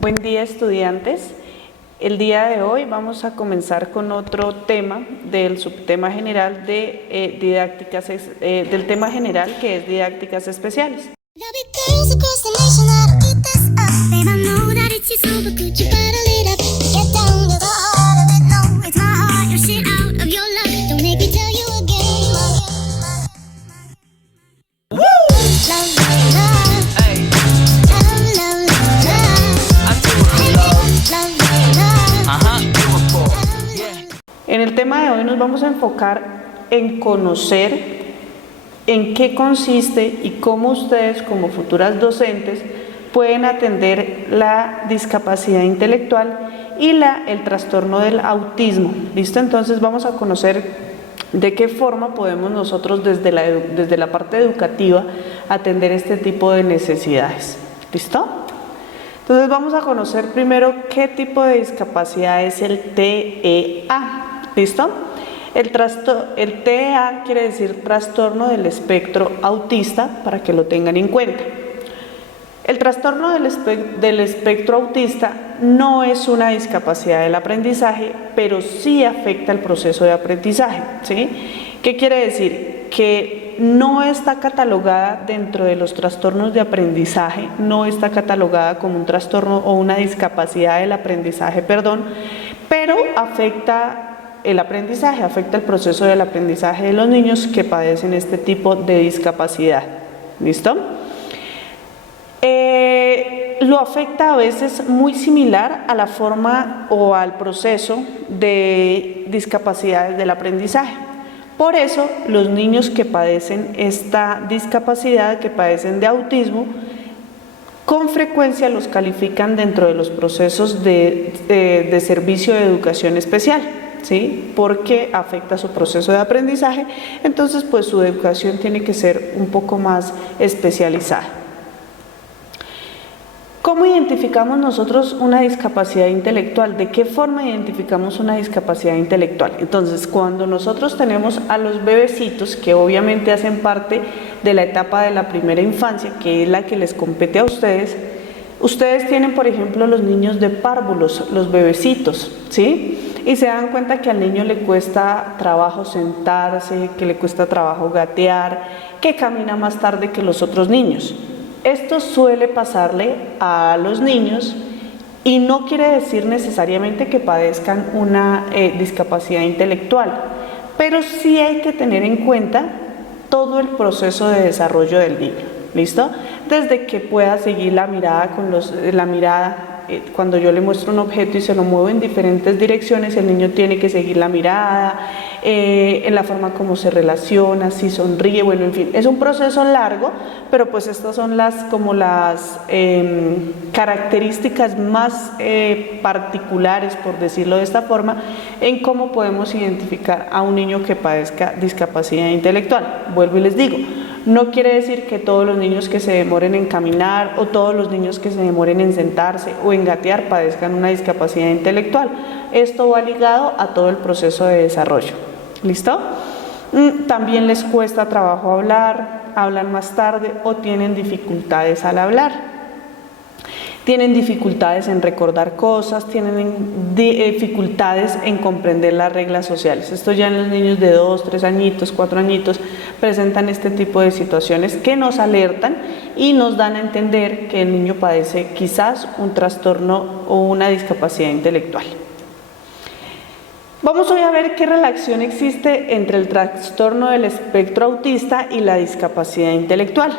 Buen día, estudiantes. El día de hoy vamos a comenzar con otro tema del subtema general de del tema general que es didácticas especiales. En el tema de hoy nos vamos a enfocar en conocer en qué consiste y cómo ustedes como futuras docentes pueden atender la discapacidad intelectual y el trastorno del autismo. ¿Listo? Entonces vamos a conocer de qué forma podemos nosotros desde la parte educativa atender este tipo de necesidades. ¿Listo? Entonces vamos a conocer primero qué tipo de discapacidad es el TEA. ¿Listo? El TEA quiere decir trastorno del espectro autista, para que lo tengan en cuenta. El trastorno del espectro autista no es una discapacidad del aprendizaje, pero sí afecta el proceso de aprendizaje, ¿sí? ¿Qué quiere decir? Que no está catalogada dentro de los trastornos de aprendizaje, no está catalogada como un trastorno o una discapacidad del aprendizaje, pero afecta el aprendizaje, afecta el proceso del aprendizaje de los niños que padecen este tipo de discapacidad. ¿Listo? Lo afecta a veces muy similar a la forma o al proceso de discapacidades del aprendizaje. Por eso, los niños que padecen esta discapacidad, que padecen de autismo, con frecuencia los califican dentro de los procesos de servicio de educación especial, ¿sí? Porque afecta su proceso de aprendizaje, entonces pues su educación tiene que ser un poco más especializada. ¿Cómo identificamos nosotros una discapacidad intelectual? ¿De qué forma identificamos una discapacidad intelectual? Entonces, cuando nosotros tenemos a los bebecitos, que obviamente hacen parte de la etapa de la primera infancia, que es la que les compete a ustedes, ustedes tienen, por ejemplo, los niños de párvulos, los bebecitos, ¿sí? Y se dan cuenta que al niño le cuesta trabajo sentarse, que le cuesta trabajo gatear, que camina más tarde que los otros niños. Esto suele pasarle a los niños y no quiere decir necesariamente que padezcan una discapacidad intelectual, pero sí hay que tener en cuenta todo el proceso de desarrollo del niño, ¿listo? Desde que pueda seguir la mirada cuando yo le muestro un objeto y se lo muevo en diferentes direcciones, el niño tiene que seguir la mirada, en la forma como se relaciona, si sonríe, bueno, en fin, es un proceso largo, pero pues estas son las características más particulares, por decirlo de esta forma, en cómo podemos identificar a un niño que padezca discapacidad intelectual. Vuelvo y les digo, no quiere decir que todos los niños que se demoren en caminar o todos los niños que se demoren en sentarse o en gatear padezcan una discapacidad intelectual. Esto va ligado a todo el proceso de desarrollo. ¿Listo? También les cuesta trabajo hablar, hablan más tarde o tienen dificultades al hablar. Tienen dificultades en recordar cosas, tienen dificultades en comprender las reglas sociales. Esto ya en los niños de 2, 3 añitos, 4 añitos presentan este tipo de situaciones que nos alertan y nos dan a entender que el niño padece quizás un trastorno o una discapacidad intelectual. Vamos hoy a ver qué relación existe entre el trastorno del espectro autista y la discapacidad intelectual.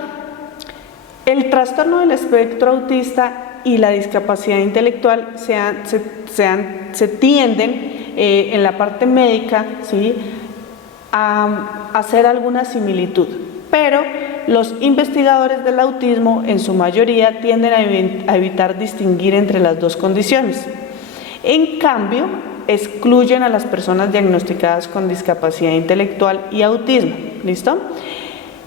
El trastorno del espectro autista y la discapacidad intelectual se tienden en la parte médica, ¿sí?, a hacer alguna similitud, pero los investigadores del autismo en su mayoría tienden a evitar distinguir entre las dos condiciones. En cambio, excluyen a las personas diagnosticadas con discapacidad intelectual y autismo. ¿Listo?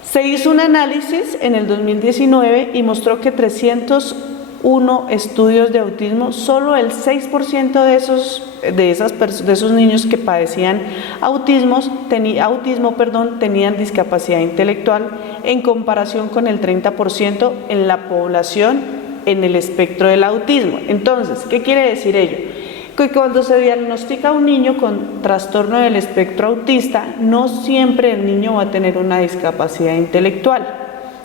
Se hizo un análisis en el 2019 y mostró que 301 estudios de autismo, solo el 6% de esos niños que padecían autismo, tenían discapacidad intelectual, en comparación con el 30% en la población en el espectro del autismo. Entonces, ¿qué quiere decir ello? Que cuando se diagnostica a un niño con trastorno del espectro autista, no siempre el niño va a tener una discapacidad intelectual.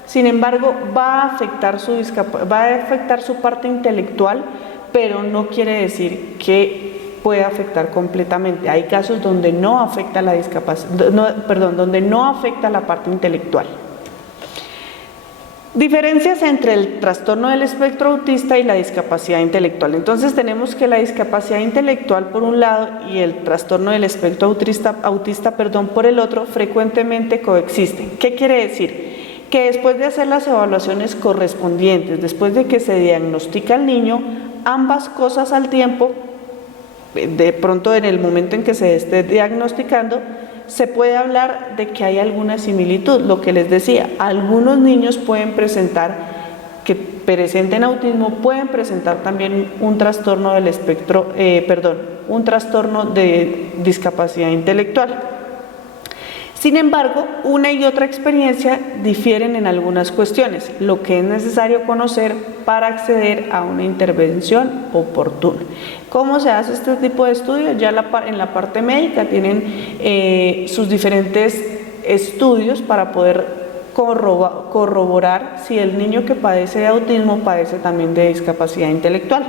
Sin embargo, va a afectar su parte intelectual, pero no quiere decir que puede afectar completamente. Hay casos donde no afecta la donde no afecta la parte intelectual. Diferencias entre el trastorno del espectro autista y la discapacidad intelectual. Entonces tenemos que la discapacidad intelectual por un lado y el trastorno del espectro autista por el otro frecuentemente coexisten. ¿Qué quiere decir? Que después de hacer las evaluaciones correspondientes, después de que se diagnostica al niño, ambas cosas al tiempo, de pronto en el momento en que se esté diagnosticando, se puede hablar de que hay alguna similitud. Lo que les decía, algunos niños pueden presentar, que presenten autismo, pueden presentar también un trastorno del espectro, un trastorno de discapacidad intelectual. Sin embargo, una y otra experiencia difieren en algunas cuestiones, lo que es necesario conocer para acceder a una intervención oportuna. ¿Cómo se hace este tipo de estudios? Ya en la parte médica tienen sus diferentes estudios para poder corroborar si el niño que padece de autismo padece también de discapacidad intelectual.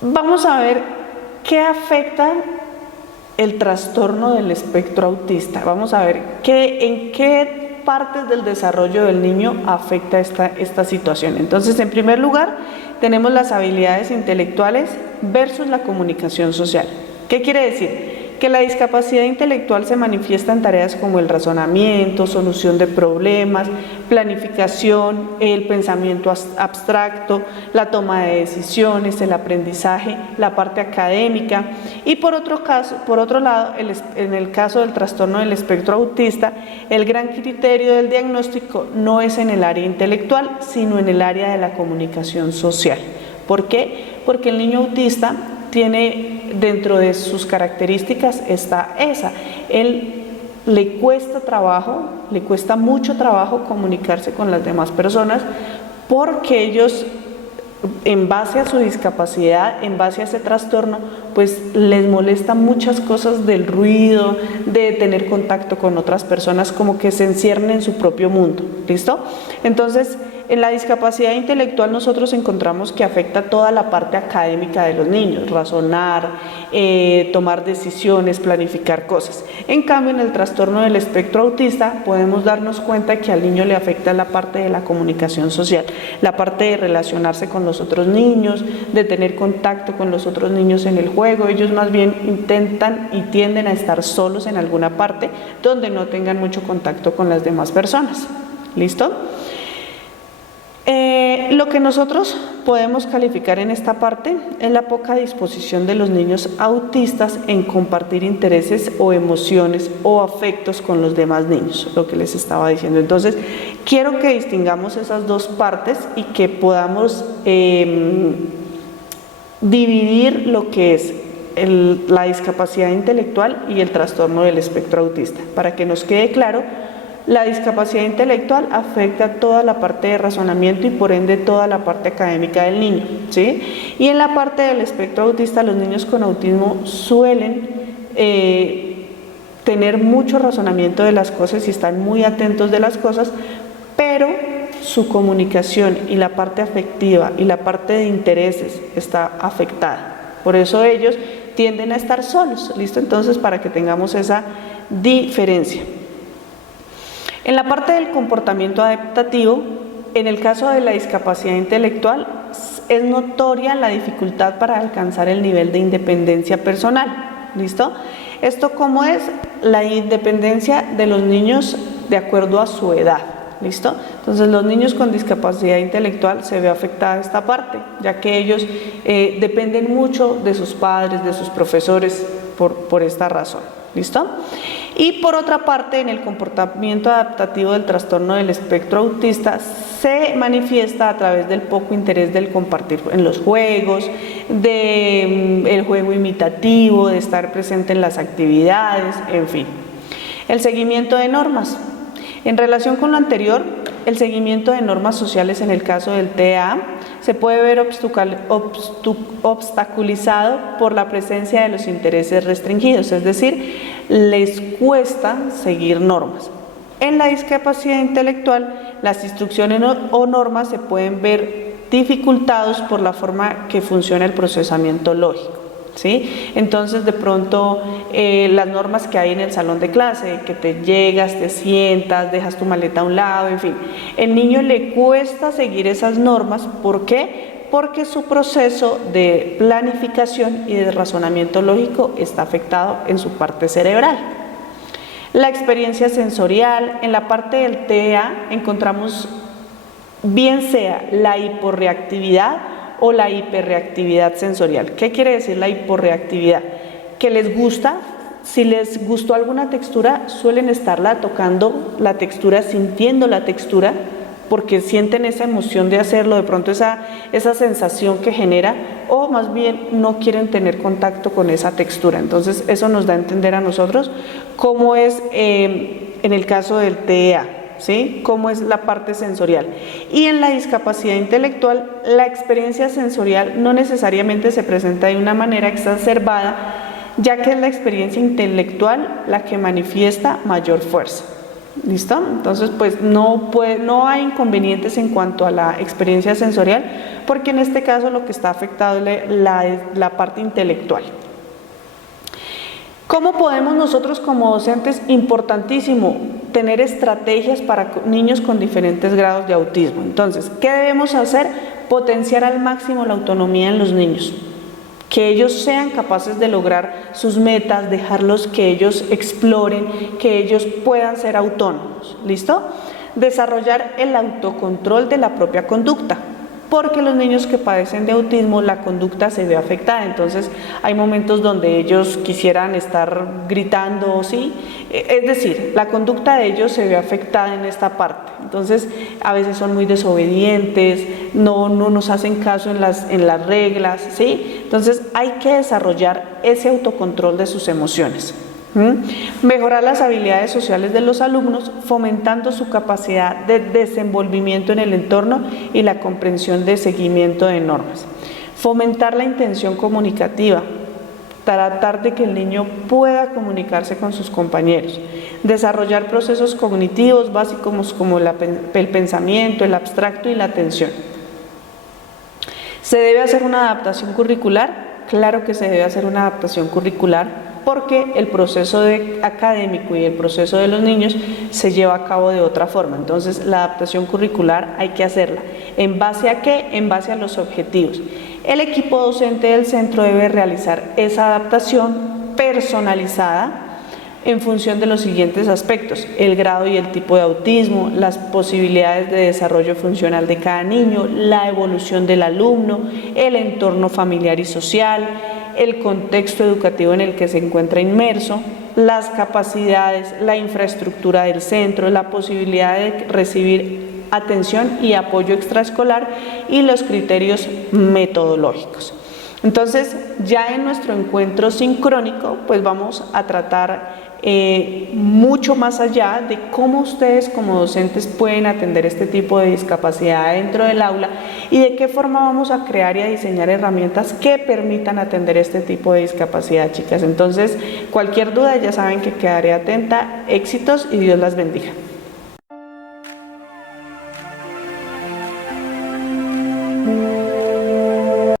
Vamos a ver qué afecta el trastorno del espectro autista. Vamos a ver en qué partes del desarrollo del niño afecta esta situación. Entonces, en primer lugar, tenemos las habilidades intelectuales versus la comunicación social. ¿Qué quiere decir? Que la discapacidad intelectual se manifiesta en tareas como el razonamiento, solución de problemas, planificación, el pensamiento abstracto, la toma de decisiones, el aprendizaje, la parte académica. Y por otro lado, en el caso del trastorno del espectro autista, el gran criterio del diagnóstico no es en el área intelectual, sino en el área de la comunicación social. ¿Por qué? Porque el niño autista tiene dentro de sus características él le cuesta mucho trabajo comunicarse con las demás personas, porque ellos, en base a su discapacidad, en base a ese trastorno, pues les molestan muchas cosas del ruido, de tener contacto con otras personas, como que se encierren en su propio mundo. ¿Listo? Entonces, en la discapacidad intelectual nosotros encontramos que afecta toda la parte académica de los niños, razonar, tomar decisiones, planificar cosas. En cambio, en el trastorno del espectro autista podemos darnos cuenta que al niño le afecta la parte de la comunicación social, la parte de relacionarse con los otros niños, de tener contacto con los otros niños en el juego. Ellos más bien intentan y tienden a estar solos en alguna parte donde no tengan mucho contacto con las demás personas. ¿Listo? Lo que nosotros podemos calificar en esta parte es la poca disposición de los niños autistas en compartir intereses o emociones o afectos con los demás niños, lo que les estaba diciendo. Entonces, quiero que distingamos esas dos partes y que podamos dividir lo que es la discapacidad intelectual y el trastorno del espectro autista, para que nos quede claro. La discapacidad intelectual afecta toda la parte de razonamiento y por ende toda la parte académica del niño, ¿sí? Y en la parte del espectro autista, los niños con autismo suelen tener mucho razonamiento de las cosas y están muy atentos de las cosas, pero su comunicación y la parte afectiva y la parte de intereses está afectada. Por eso ellos tienden a estar solos, ¿listo? Entonces, para que tengamos esa diferencia. En la parte del comportamiento adaptativo, en el caso de la discapacidad intelectual, es notoria la dificultad para alcanzar el nivel de independencia personal. ¿Listo? Esto, ¿cómo es? La independencia de los niños de acuerdo a su edad. ¿Listo? Entonces, los niños con discapacidad intelectual se ve afectada esta parte, ya que ellos dependen mucho de sus padres, de sus profesores, por esta razón. ¿Listo? Y por otra parte, en el comportamiento adaptativo del trastorno del espectro autista se manifiesta a través del poco interés del compartir en los juegos, del juego imitativo, de estar presente en las actividades, en fin. El seguimiento de normas. En relación con lo anterior, el seguimiento de normas sociales en el caso del TEA se puede ver obstaculizado por la presencia de los intereses restringidos, es decir, les cuesta seguir normas. En la discapacidad intelectual, las instrucciones o normas se pueden ver dificultados por la forma que funciona el procesamiento lógico, ¿sí? Entonces, de pronto, las normas que hay en el salón de clase, que te llegas, te sientas, dejas tu maleta a un lado, en fin, el niño le cuesta seguir esas normas. ¿Por qué? Porque su proceso de planificación y de razonamiento lógico está afectado en su parte cerebral. La experiencia sensorial, en la parte del TEA encontramos bien sea la hiporreactividad o la hiperreactividad sensorial. ¿Qué quiere decir la hiporreactividad? Que les gusta, si les gustó alguna textura, suelen estarla tocando la textura, sintiendo la textura, porque sienten esa emoción de hacerlo, de pronto esa sensación que genera, o más bien no quieren tener contacto con esa textura. Entonces eso nos da a entender a nosotros cómo es en el caso del TEA, ¿sí? Cómo es la parte sensorial. Y en la discapacidad intelectual, la experiencia sensorial no necesariamente se presenta de una manera exacerbada, ya que es la experiencia intelectual la que manifiesta mayor fuerza. ¿Listo? Entonces, pues no hay inconvenientes en cuanto a la experiencia sensorial, porque en este caso lo que está afectado es la parte intelectual. ¿Cómo podemos nosotros como docentes? Importantísimo, tener estrategias para niños con diferentes grados de autismo. Entonces, ¿qué debemos hacer? Potenciar al máximo la autonomía en los niños. Que ellos sean capaces de lograr sus metas, dejarlos que ellos exploren, que ellos puedan ser autónomos. ¿Listo? Desarrollar el autocontrol de la propia conducta, porque los niños que padecen de autismo la conducta se ve afectada. Entonces hay momentos donde ellos quisieran estar gritando, ¿sí? Es decir, la conducta de ellos se ve afectada en esta parte. Entonces a veces son muy desobedientes, no nos hacen caso en las reglas, ¿sí? Entonces hay que desarrollar ese autocontrol de sus emociones. Mejorar las habilidades sociales de los alumnos, fomentando su capacidad de desenvolvimiento en el entorno y la comprensión de seguimiento de normas. Fomentar la intención comunicativa, tratar de que el niño pueda comunicarse con sus compañeros. Desarrollar procesos cognitivos básicos como el pensamiento, el abstracto y la atención. ¿Se debe hacer una adaptación curricular? Claro que se debe hacer una adaptación curricular, porque el proceso académico y el proceso de los niños se lleva a cabo de otra forma. Entonces la adaptación curricular hay que hacerla. ¿En base a qué? En base a los objetivos. El equipo docente del centro debe realizar esa adaptación personalizada en función de los siguientes aspectos: el grado y el tipo de autismo, las posibilidades de desarrollo funcional de cada niño, la evolución del alumno, el entorno familiar y social, el contexto educativo en el que se encuentra inmerso, las capacidades, la infraestructura del centro, la posibilidad de recibir atención y apoyo extraescolar y los criterios metodológicos. Entonces, ya en nuestro encuentro sincrónico, pues vamos a tratar mucho más allá de cómo ustedes como docentes pueden atender este tipo de discapacidad dentro del aula y de qué forma vamos a crear y a diseñar herramientas que permitan atender este tipo de discapacidad, chicas. Entonces, cualquier duda ya saben que quedaré atenta. Éxitos y Dios las bendiga.